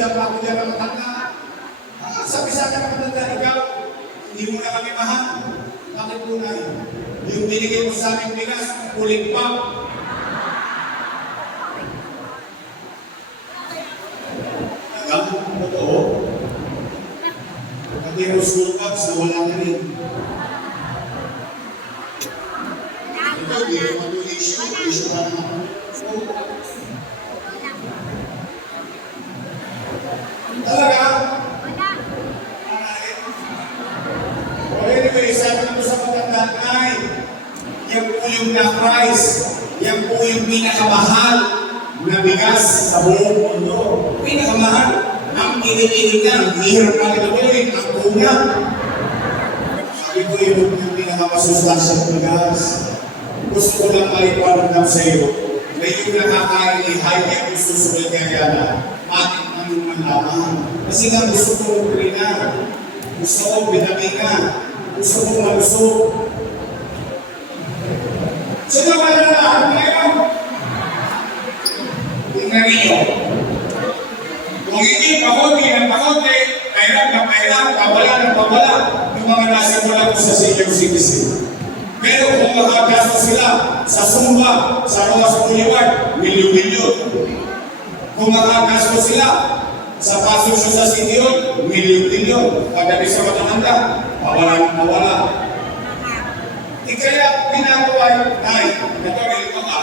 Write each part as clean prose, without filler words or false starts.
nagsalita pa ako dyan ng matanda. Sabi sa akin ng matanda, ikaw, hindi mo na kami mahal. Bakit po na yun? Yung binigay mo sa amin bigas, kulit pa. Totoo. Pati yung sulpags na wala na rin. Ito, hindi naman yung issue pa naman. Talaga? Well, anyway, sabi ko sa matanda, ay, yan po yung na-price, yan po yung pinakamahal na bigas sa buong mundo. Pinakamahal. Ang iniinig na, hirap na ito gawin, ang una. Sabi ko yung pinakamasustansya ng bigas. Gusto ko lang maliparamdam sa iyo na yung nakakain ni Heidi ang susunod kaya na ating anong malaman. Kasi nga gusto ko ulit na, gusto ko binamika, gusto ko malusog. So naman na lahat ngayon, tingnan niyo. Kung hindi pakunti ng pakunti, mahirap na mahirap, pabala ng pabala, yung mga nasimula ko sa senior citizen. Pero kung makagasto sila sa Sumba, sa Roas Boulevard, milyon-milyon. Kung makagasto sila sa Pasusyo sa Sityon, milyon-milyon. Pagdating sa matanda, pabala ng pabala. Kaya ginagawa yung kahit natawin ko ka.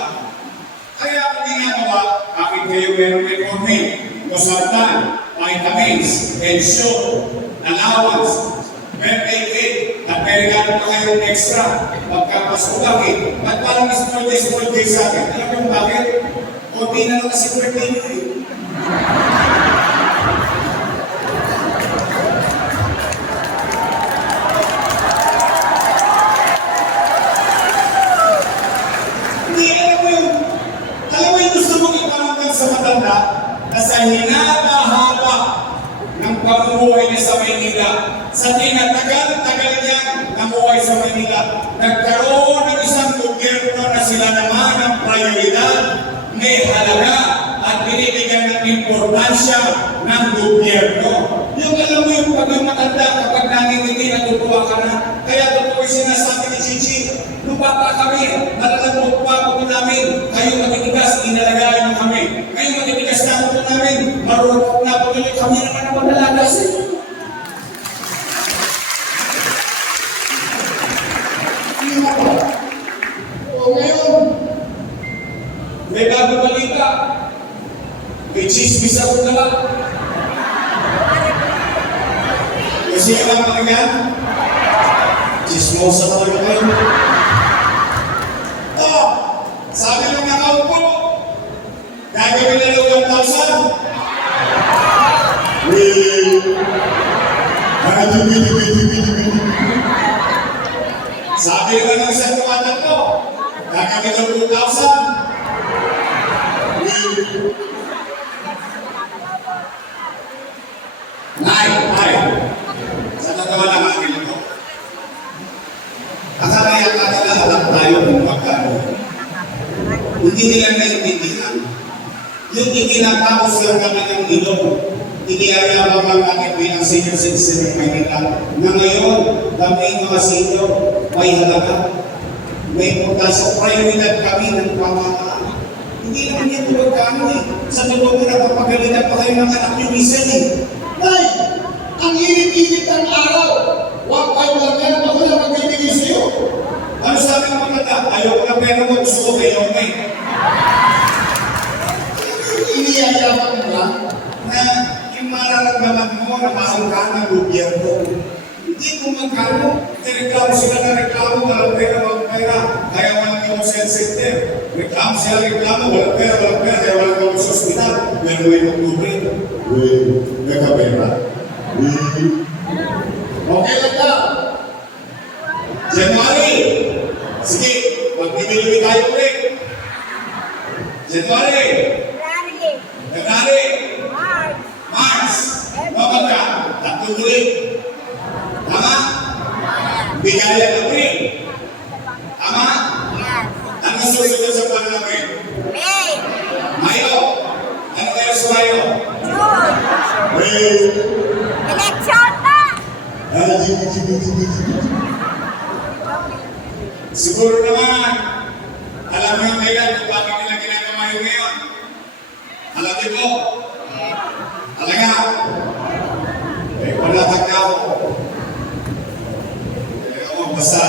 Kaya ginagawa, bakit kayo meron reforming? Losartan, vitamins, ensure, allowance, birthday cake, naperigano pa kayong extra, pagkapasok bakit? At parang small day sa akin. Alam mo bakit? Kunti na lang kasi birthday nyo eh. Hindi, alam mo yung gusto mong iparamdam sa matanda, na sa hinaba-haba ng pamumuhay niya sa Maynila, sa tinatagal-tagal niyang namuhay sa Maynila, nagkaroon ng isang gobyerno na sila naman ang prioridad, may halaga at binibigyan ng importansya ng gobyerno. Yung alam mo yung pag matanda, kapag nangingiti, natutuwa ka na. Kaya totoo yung sinasabi ni Chichi, lupapa kami, nalalamot pa ako namin, kayo matitigas, inalagayan mo kami. Kayo matitigas na ako namin, marunong na ako tuloy kami naman ang magdalagas. O ngayon, may bagong balita. May chismis ako na lang. Kasi yung mga yan, chismosa talaga kayo. Sabi ng nakaupo, gagawin na daw 1,000. Sabi naman ng isang tumatang ko, gagawin daw 2,000. Nay, sa nagawa ng akin ito. Akala alam tayo kung magkano. Hindi nila naiintindihan. Yung itinatapos lang kami ng ilong, iniayabang lang natin bilang senior citizen ng Maynila, na ngayon, kami mga senior, may halaga. May importansya, prioridad kami ng pamahalaan. Hindi naman yan magkano eh. Sa tulong mo napapagalitan pa kayo ng anak nyo minsan eh. Nay, ang init-init ng araw, huwag kayo lang yan, ako na magbibigay sa'yo. Ano sabi ng maganda? Ayaw ko na pera mo, gusto ko kayo may. Iniyayaman ba na yung mararamdaman mo na mahal ka ng gobyerno? Hindi kung magkano, reklamo sila na reklamo, walang pera, kaya walang gawin sa health center. Reklamo sila reklamo, walang pera, kaya walang gawin sa ospital. Pero may Oktubre, nagkapera. Okay lang ka. January, sige, magbibili tayo ulit. January, February, March, bakit ka? Tatlong ulit. Tama? Bigayan ng April. Tama? Ano susunod sa buwan ng April? Mayo. Ano kaya sa Mayo? Eleksyon na! Siguro naman, alam mo yung kailan kung bakit nila ginagawa yun ngayon. Alam niyo po? Talaga? Eh, wala tagkaw. Basta,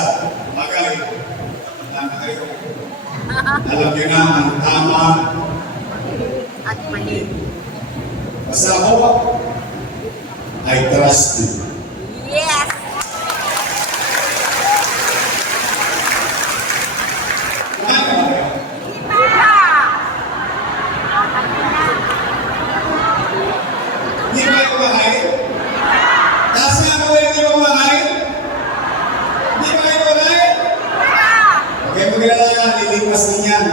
bagay. Kayo. Alam niyo na ang tama. At mali. Basta ako, I trust you. Yes! Iba! Hindi ba yung bahay? Nasa ako hindi ba bahay? Hindi ba yung bahay? Okay, magalala, lilipas din yan.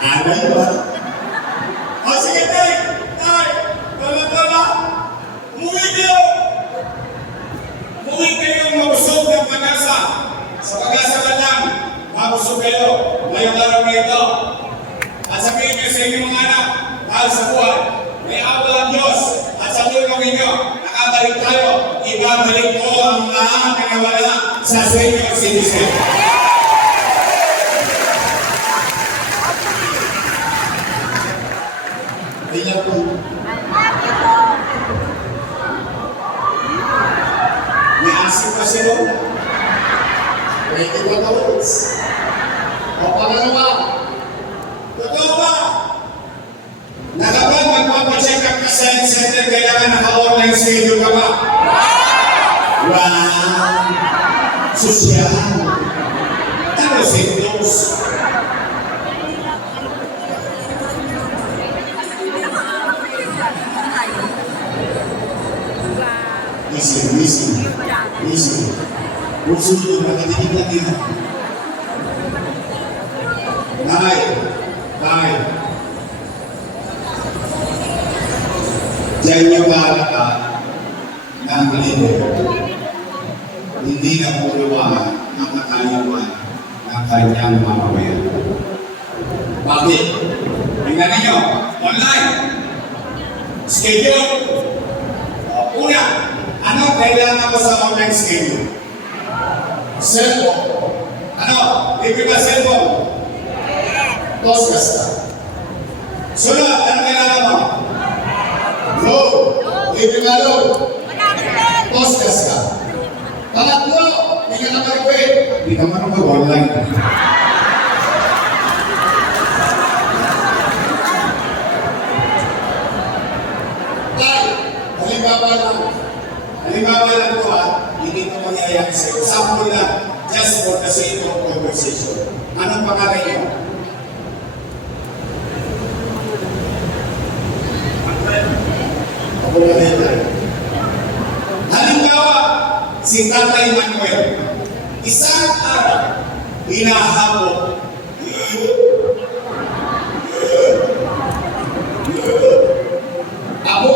Ano yun ba? O sige, Tay! Tay! Tala-tala! Umuwi kayo! Umuwi kayong mabusog ng pag-asa. Sa pag-asa ka lang, mabusog kayo ngayong araw na ito. At sabihin niyo sa inyong mga anak, mahal sa buhay, may awa ang Diyos. At sabihin kami niyo, nakabalik tayo, ibabalik ko ang lahat na nawala sa Senior Citizen. Tingnan po. May asip pa sila. 21 hours. O pangalawa, totoo ba? Na kapag magpapacheck up ka sa health center, kailangan naka-online schedule ka ba? Wow! Sosyal! Ano symptoms? Easy. Puso nyo, makatinig lang yan. Tay. Diyan niyo ka ng leader. Hindi na puluwahan ang katayuan ng kanyang mamayan. Bakit? Tingnan ninyo, online. Schedule. Una, ano kailangan mo sa online schedule? Cellphone. Ano? Libre ba cellphone? Tosgas ka. Sunod, ano kailangan mo? Load. Libre ba load? Tosgas ka. Pangatlo, hindi ka na mag-wait. Hindi ka mag-online. Halimbawa lang ito hindi ko mangyayari sa iyo. Sample lang, just for the sake of conversation. Anong pangalan niyo? Ako na rin tayo. Halimbawa, si Tatay Manuel, isang araw, hinahabol. Ako,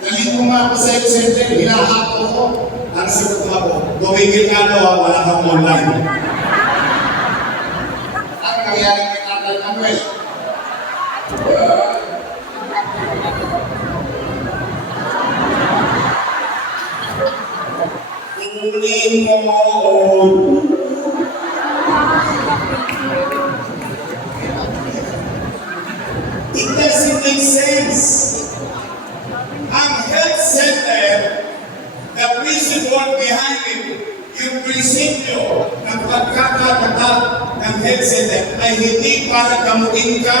nalito nga ako sa health center, hinahapon ko. Ang sagot ko ako, tumigil ka daw, wala kang online. Ang nangyari kay Tatay Manuel. Kunin mo. It doesn't make sense. Ang health center, the principle behind it, yung prinsipyo ng pagkakatatag ng health center ay hindi para gamutin ka.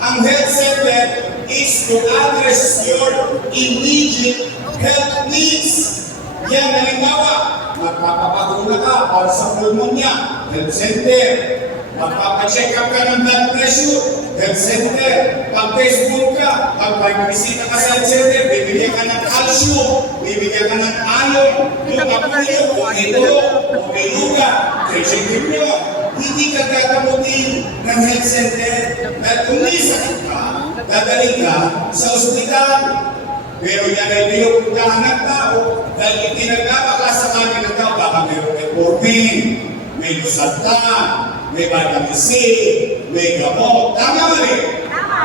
Ang health center is to address your immediate health needs. Yan, halimbawa, magpapapakuna ka para sa pulmonya, health center. Magpapacheck up ka ng blood pressure, health center. Pag-Facebook ka, pag-bisita ka sa health center, bibigyan ka ng calcium, bibigyan ka ng iron, yung apoyo, o ito, o biluga, check-in nyo. Hindi ka gagamutin ng health center. Dahil kung may sakit ka, dadaling ka sa ospital. Pero yan ay pinuputahan ng tao dahil itinagapaka sa kanila ng tao, baka mayroong metformin, may lusatan, may vitamin C, may gamot. Tama ba rin? Tama.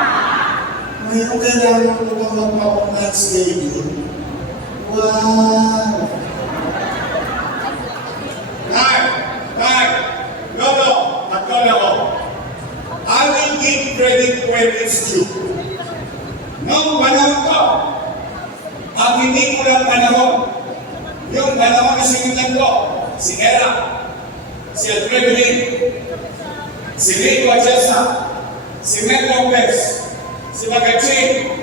Ngayon kailangan ko pa magpapunta schedule. Wow! Tay! Lolo! At lolo! I will give credit where it's due. Noong panahon ko, ang hindi ko lang panahon, yung panahon na sinunan ko, si Era, si Alfredo Lim, si Rico Achesa, si Mel Lopez, si Bagaching,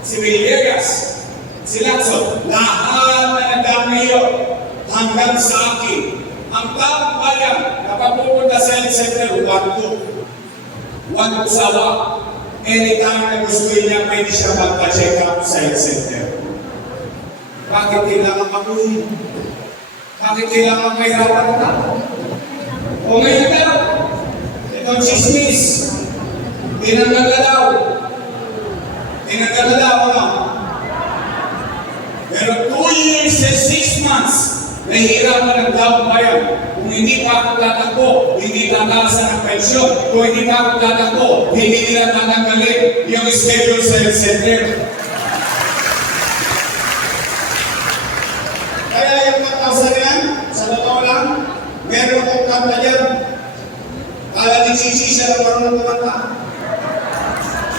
si Villegas, si Lacson, lahat na nagdami yun hanggang sa akin. Ang taong bayan na papupunta sa health center, one sawa. Anytime na gusto niya, pwede siya magpa-check up sa health center. Bakit kailangan makuhin? Bakit kailangan mahirapan ka? O ngayon na, itong chismis, pinagdadalaw na. Pero 2 years and 6 months, nahihirapan ang taong bayan. Kung hindi pa ako tatakbo, hindi tataasan ng pensyon. Kung hindi pa ako tatakbo, hindi nila tatanggalin yung schedule sa health center. Kaya yung matausan yan, sa totoo lang, meron akong kanta dyan. Kala ni Chichi siya na marunong kumanta.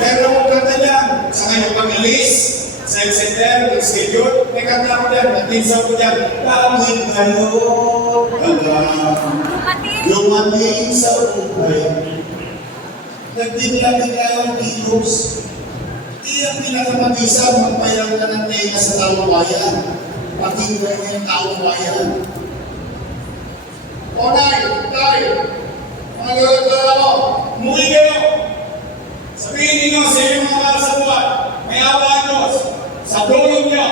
Meron akong kanta dyan. Sa kanyang pag-alis, sa health center, yung schedule, may kanta ko dyan, natinsaw ko dyan. Pangit kayo, lumating sa buhay. Nagdinilagay ang kilos. Iyang pinakamabisa, magpayang ka ng tenga sa taong bayan. Pakinggan mo yung taong bayan. O Nay, mga gagawin ako, umuwi kayo. Sabihin ninyo sa inyong mga mahal sa buwan, may awa Diyos, sa tulong nyo,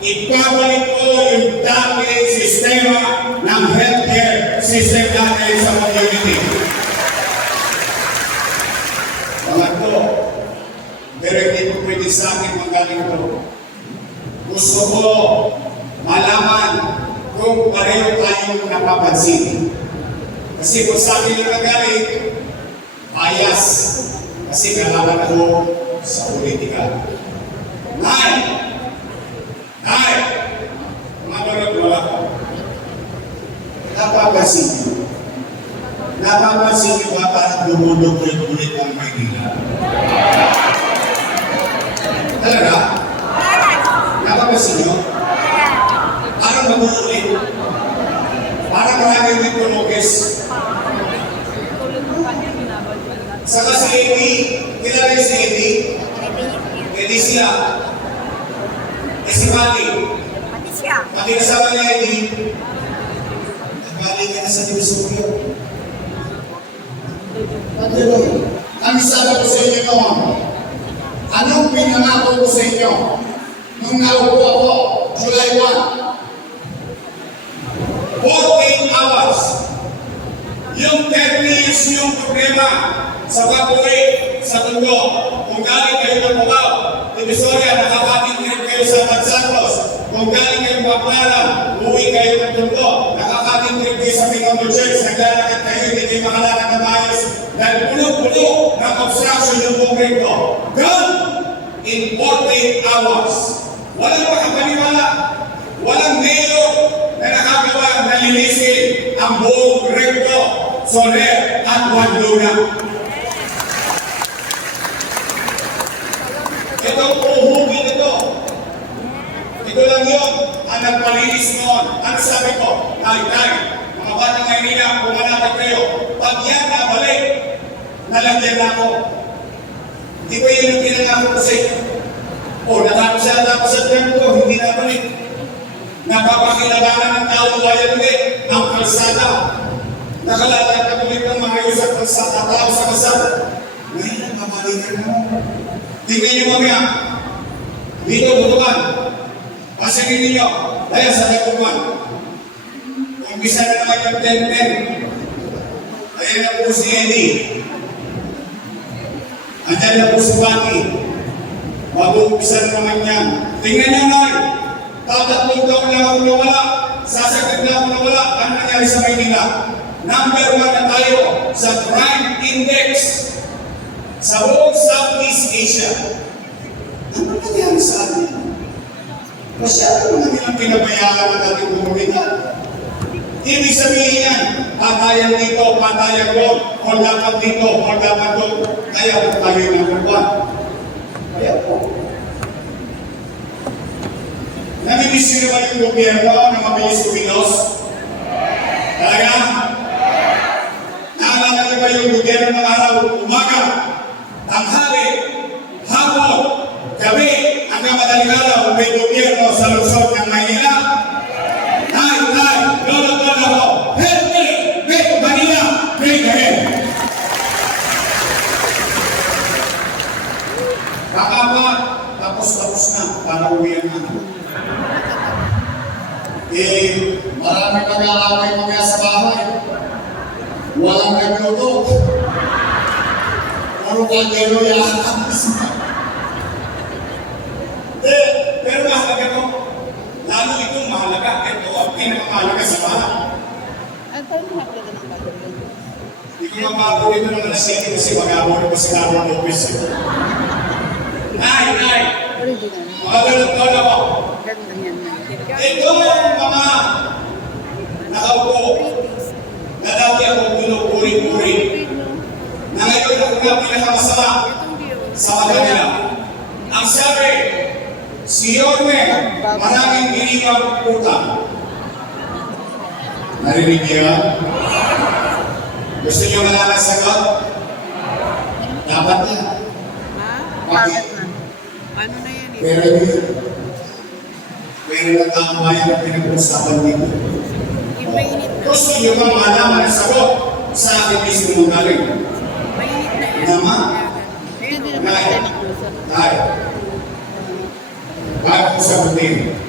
ibabalik ko yung dating sistema ng healthcare system natin sa community. Pangatlo, pero hindi po pwede sa akin magaling to. Gusto ko malaman kung pareho tayong napapansin. Kasi kung sa akin lang nagaling, bias. Kasi kalaban ako sa politika. Nay! Mamarag wala ko. Napapansin niyo ba parang dumudog-ulit ang Maynila? Talaga? Napapansin niyo? Parang mag-uulit. Parang marami yung tulogis. Saka si Eddie, kilala niyo si Eddie? Eddie siya. Si Mati. Pati kasama ni Eddie, nagbalik ka na sa Divisorio. Ang sabi ko sa inyo noon, anong pinangako ko sa inyo nung naupo ako, July 1? 14 hours. Yung 10 years yung problema sa pag-uwi, sa mundo. Kung galing kayo ng Cubao, Divisoria, nakakatingin kayo sa Mansantos. Kung galing kayo ng Baclaran, uwi kayo ng mundo. Nakakatingin kayo sa Mingo Church, naglalakad kayo, hindi kayo makalakad na maayos. Dahil puno-puno ng obstruction yung buong rito. Gone in 14 hours. Walang makapaniwala. Walang mayor na nakagawa na linisin ang buong rito, Soler at Wanduna. Itong uhugin ito. Ito lang yun. Ang nagpalinis noon. Ano sabi ko? Tay, mga batang Maynila, pumalapit kayo. Pag yan nabalik, nalagyan na ako. Hindi ko yun yung pinangako ko sa inyo. Natapos sa tempo, hindi nabalik. Napapakilabanan ng tao bayan ulit ang kalsada. Nakalalakad ulit ng mga sa kalsada, tao sa kalsada. Ngayon, nagpapalikan na. Tingnan niyo mamaya. Dito, butukan. Pasagin ninyo. Dahil sa nakuman. Umpisa na naman yung 10-10. Ayan na po si Eddie. Andyan na po si Pati. Mag-uumpisa na naman yan. Tingnan niyo na. Tatatlong taon lang ako nawala. Sasagad na ako nawala. Ano nangyari sa Maynila? Number 1 na tayo sa crime index sa buong Southeast Asia. Ano nangyari sa atin? Masyado naman nilang pinabayaan ang ating komunidad. Ibig sabihin yan, patayan dito, patayan doon, o dapat dito, o dapat doon. Kaya po tayo number 1. Kaya po. Namimiss nyo naman yung gobyerno na mabilis kumilos? Talaga? Naalala nyo ba yung gobyerno ng araw, umaga, tanghali, hapon, gabi, hanggang madaling araw, may gobyerno sa lungsod ng Maynila? Tay, lolo ko, help me, make Manila, make again. Baka pa, tapos na, para uwihan na. Marami nag-aaway mamaya sa bahay. Walang nagluto. Puro kaldero yan. Pero mahalaga to. Lalo itong mahalaga. Ito ang pinakamahalaga sa bahay. Ang paano mahalaga ng bago yun? Hindi ko mapapuro ito ng alas 7 kasi mag-aaway ko si Carol Lopez. Nay! Original. Mga ganun ako. Ganda niyan na. Ito ang mga nakaupo na dati ako pinupuri-puri na ngayon ako na pinakamasama sa kanila. Ang sabi, si Yorme, maraming iniwang utang. Narinig niyo? Gusto niyo malaman sagot? Dapat na. Ha? Bakit? Bakit na? Paano na yan eh? Pero yun. Pero nagkakabayan ang pinag-uusapan dito. Yung mainit na. Gusto niyo bang malaman ang sagot sa akin mismo mong galing? Mainit na yan. Naman. Hindi naman Nay. tayo nag-usap. Tay, bago ko sagutin,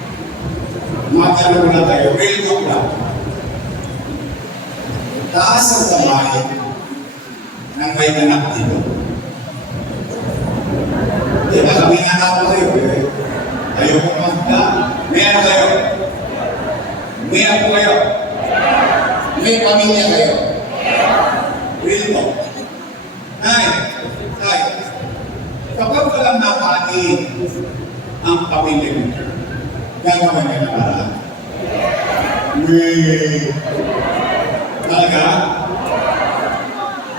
matanong na tayo, real talk lang. Taas ang tambahin ng may anak dito. Di ba kami anak ko kayo? Ayoko magda. May ano kayo? May ako kayo? May pamilya kayo? Real talk. Nay, kapag walang napain ang pamilya mo, gagawa niya na paraan. Talaga?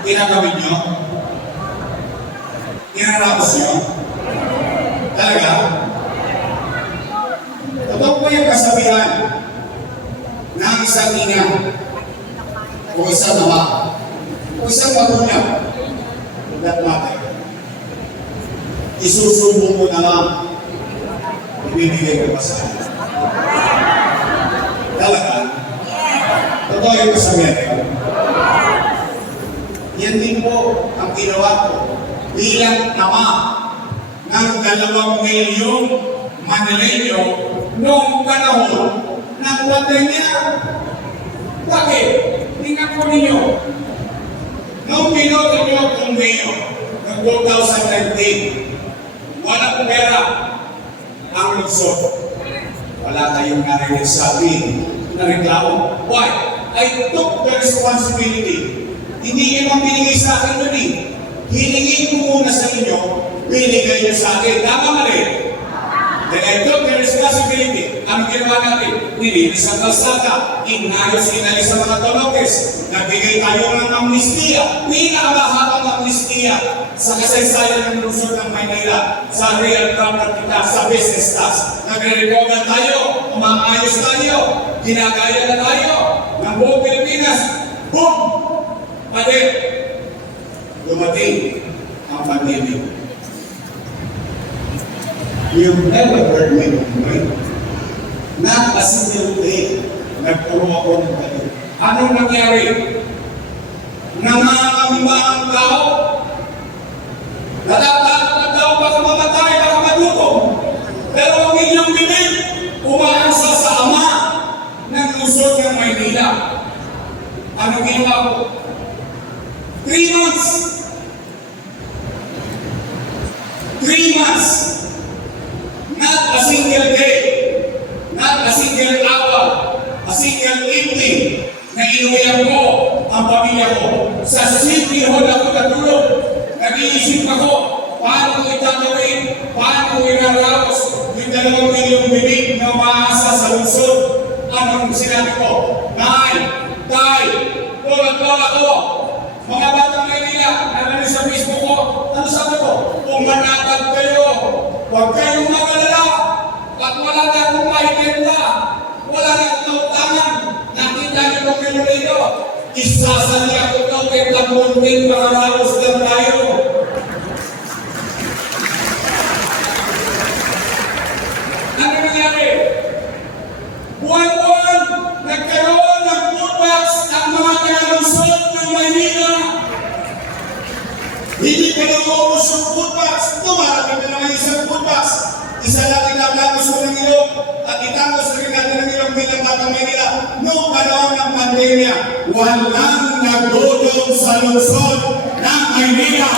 Ginagawin niyo? Ginarapos niyo? Talaga? Totoo po yung kasabihan ng isang ina o isang ama o isang magulang that matter. Isusubo mo na lang, ibibigay ko pa sa akin. Talaga? Totoo yung kasabihan. Yan din po ang ginawa ko bilang ama ng 2 milyong Manileño noong panahon ng pandemya. Bakit? Tingnan po ninyo. Noong binoto niyo akong mayor ng 2019, walang pera ang lungsod. Wala kayong narinig sabi na reklamo. Why? I took the responsibility. Hindi nyo lang binigay sa akin doon eh. Hiningin ko muna sa inyo, binigay nyo sa akin. Tama mali. Then I took the responsibility. Ang ginawa natin, nilinis ang kalsada, inalis sa mga tolokes, nagbigay tayo ng amnistia, pinakamahabang amnistia sa kasaysayan ng lungsod ng Maynila, sa real property tax, sa business tax. Nagre-recover tayo, umaayos tayo, ginagaya na tayo ng buong Pilipinas. Boom! Pati, dumating ang pandemic. You've never heard me complain. Not a single day, nagpuro ako ng galit. Anong nangyari? Nangangamba ang tao. Natatakot ang tao baka mamatay, baka magutom. 2 milyong bibig umaasa sa ama ng lungsod ng Maynila. Anong ginawa ko? 3 months. 3 months. Not a single day, not a single hour, a single evening na inuwihan ko ang pamilya ko. Sa City Hall ako natulog. Nag-iisip ako, paano ko itagawin, paano ko iraraos yung 2 milyong bibig na umaasa sa lungsod. Anong sinabi ko? Nay, Tay, tulad-tulad ako. Mga batang Maynila, nalang sa Facebook ko, ano sabi ko? Umanatag kayo, huwag kayong magalala, at wala na akong maibenta, wala na akong nautangan, nakita niyo ko kayo rito, isasali ako ito kay Tamunting mga raos lang tayo. Ano nangyari? Buwan-buwan, nagkaroon ng food box ang mga kalalusot ng Maynila. Hindi pa nauubos yung food box. Dumarating na naman isang food box. Isa lang itatapos mo ng ilong at itapos rin natin ng ilong bilang Batang Maynila. Noong panahon ng pandemya, walang nagdodong sa lungsod ng Maynila.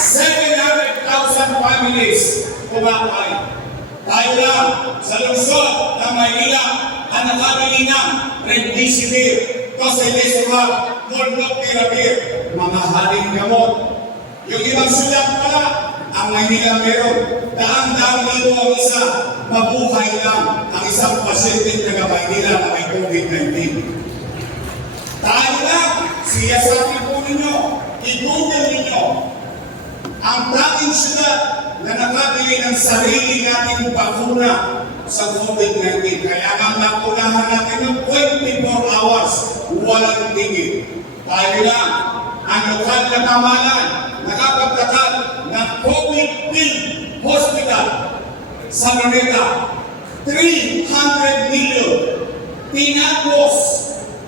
700,000 families kumakain. Tayo lang sa lungsod ng Maynila ang nakabili ng Remdesivir, Tocilizumab, Molnupiravir, mga haling gamot. Yung ibang sulat pala, ang Maynila meron. Daang-daang libo ang isa, mabuhay lang ang isang pasyente taga Maynila na may COVID-19. Tayo lang, siya sabi po ninyo, i-google ninyo, ang tanging syudad na nakabili ng sarili nating bakuna sa COVID-19. Kaya ang nakunahan natin ng 24 hours, walang tingin. Tayo lang, ang lokal na pamahalaan, nakapagtatag ng COVID-19 hospital sa Luneta, 300 million. Tinapos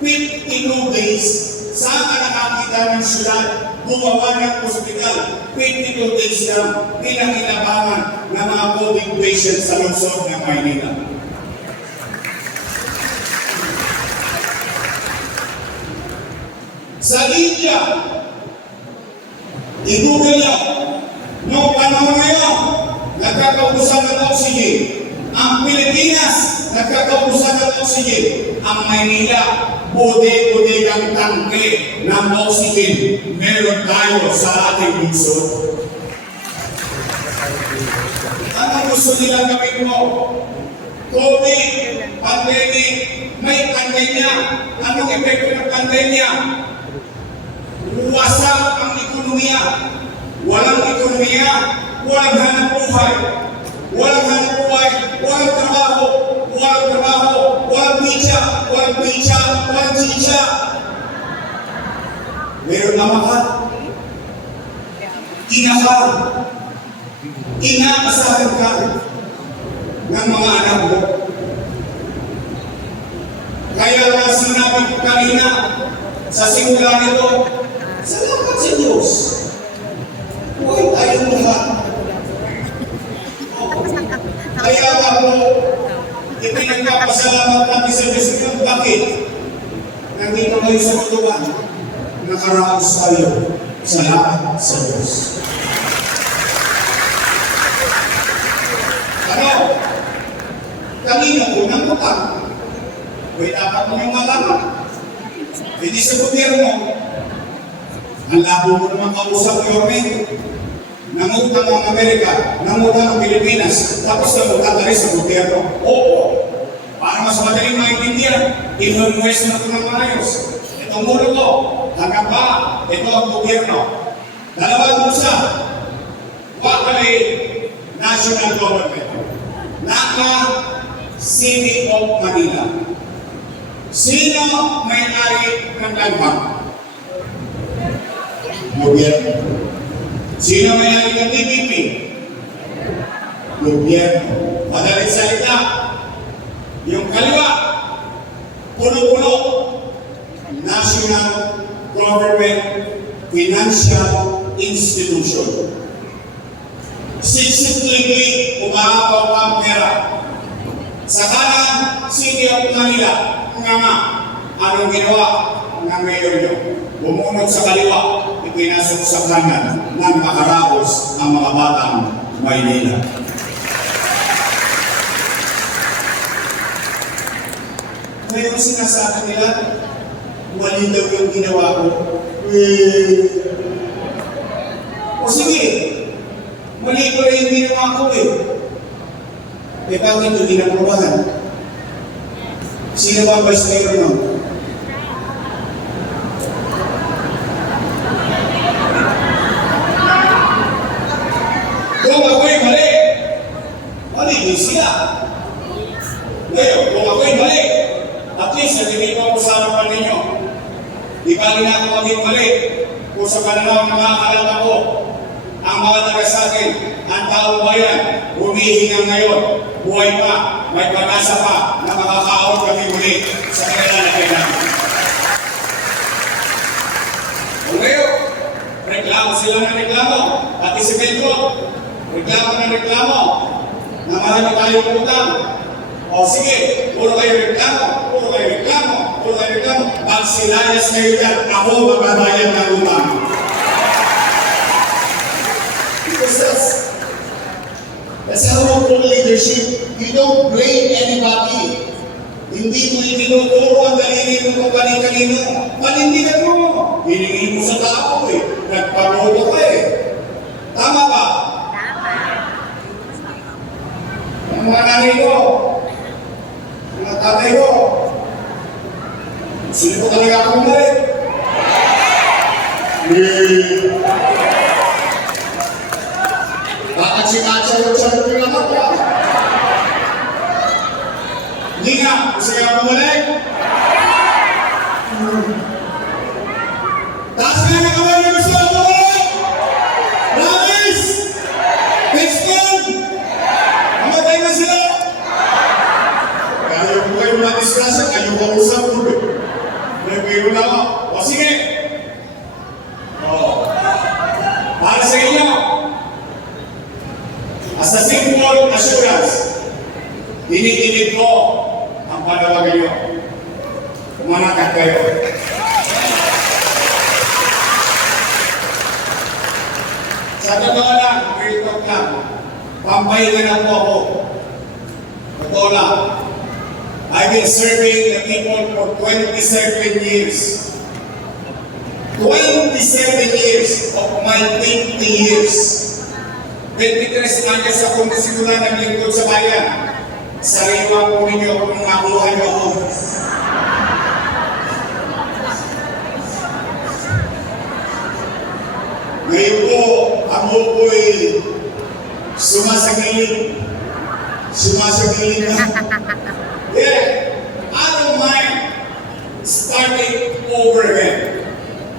52 days. Saan ka nakakita ng syudad? Gumawa ng hospital, 22 days lang, pinakinabangan ng mga COVID patients sa lungsod ng Maynila. Sa India, i-google nyo, noong panahon ngayon, nagkakaubusan ng oxygen. Ang Pilipinas, nagkakaubusan ng oxygen. Ang Maynila, bude-budegang tangke ng oxygen meron tayo sa ating lungsod. Ano gusto nilang gawin mo? COVID, pandemic, may pandemya. Anong epekto ng pandemya? Wasak ang ekonomiya. Walang ekonomiya, walang hanap buhay. Walang hanap buhay, walang trabaho, walang pizza, walang chicha. Meron naman ka. Inaasahan ka ng mga anak mo. Kaya nga sinabi ko kanina sa simula nito, salamat sa Diyos. Huwag tayong lahat. Kaya nga po, ipinagpapasalamat natin sa Diyos ngayon. Bakit? Nandito kayo sa kulungan, nakaraos tayo. Salamat sa Diyos. Ano? Kanina po ng utang. Kaya dapat mo yung malaman. Hindi sa gobyerno. Ang labo mo naman kausap yung nangutang ang Amerika, nangutang ang Pilipinas, tapos nangutang ka rin sa gobyerno. Oo. Para mas madaling maintindihan, i-request na ito ng maayos. Itong mulo ko, hanggang ba, ito ang gobyerno. Dalawang usa, Wakali National Government, Naka City of Manila. Sino may-ari ng landmark? Gobyerno. Sino may-ari ng TPP? Gobyerno. Madaling salita, yung kaliwa, puno-puno, National Government Financial Institution. Siksik-liklik, umaapaw ang pera. Sa kanan, City of Manila, nga, anong ginawa ng mayor nyo? Bumunod sa kaliwa, ipinasok sa kanan ng makaraos ang mga batang Maynila. Ngayon sinasabi nila, mali daw yung ginawa ko. O sige, mali ko rin yung ginawa ko eh. Eh bakit ito ginaprobahan? Sino ba ang vice mayor nun? Kung ako'y mali, mali din sila. Ngayon, kung ako'y mali, at least nagiging ko sa harapan ninyo. Di ba rin ako maging mali kung sa pananaw ng mga kalata ko, ang mga taga sa akin, ang taong bayan, humihingang ngayon, buhay pa, may pag-asa pa na makakaon kami muli sa kanila na kailangan. O ngayon, reklamo sila ng reklamo, at isipin ko, reklamo ng reklamo, na marami tayong utang. O sige, puro kayo reklamo, puro kayo reklamo, puro kayo reklamo. Pag silayas kayo yan, ako magbabayad ng utang. Because that's how you put leadership. You don't blame anybody. Hindi mo itinuturo ang dalili mo kung kanino. Panindigan mo. Hiningi mo sa tao eh. Nagparoto ka eh. Tama ba? Ang mga nanay ko, mga tatay ko, sino ko talaga akong mali? Bakit si Katsa yung sagot yung anak ko? Hindi nga, gusto ka akong mali? Taas ka na kamay na gusto akong mali? Promise! Next time! Mamatay na sila! Kaya kung kayo na-discussion, kayo kausap ko. May biro na ako. O sige! O. Para sa inyo, as a simple assurance, dinidinig ko ang panawagan nyo. Kumanakat kayo. Sa totoo lang, may lang, pampahinga na po ako. Totoo lang. I've been serving the people for 27 years. 27 years of my 20 years. 23 anyos akong nasimula ng lingkod sa bayan. Sariwa po ninyo kung nakuha niyo ako. Ngayon po, ako po'y sumasagilid. Sumasagilid na. Yeah, I don't mind starting over again.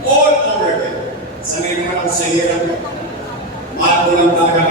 All over again. Sanay naman ako sa hirap. Mahal ko lang talaga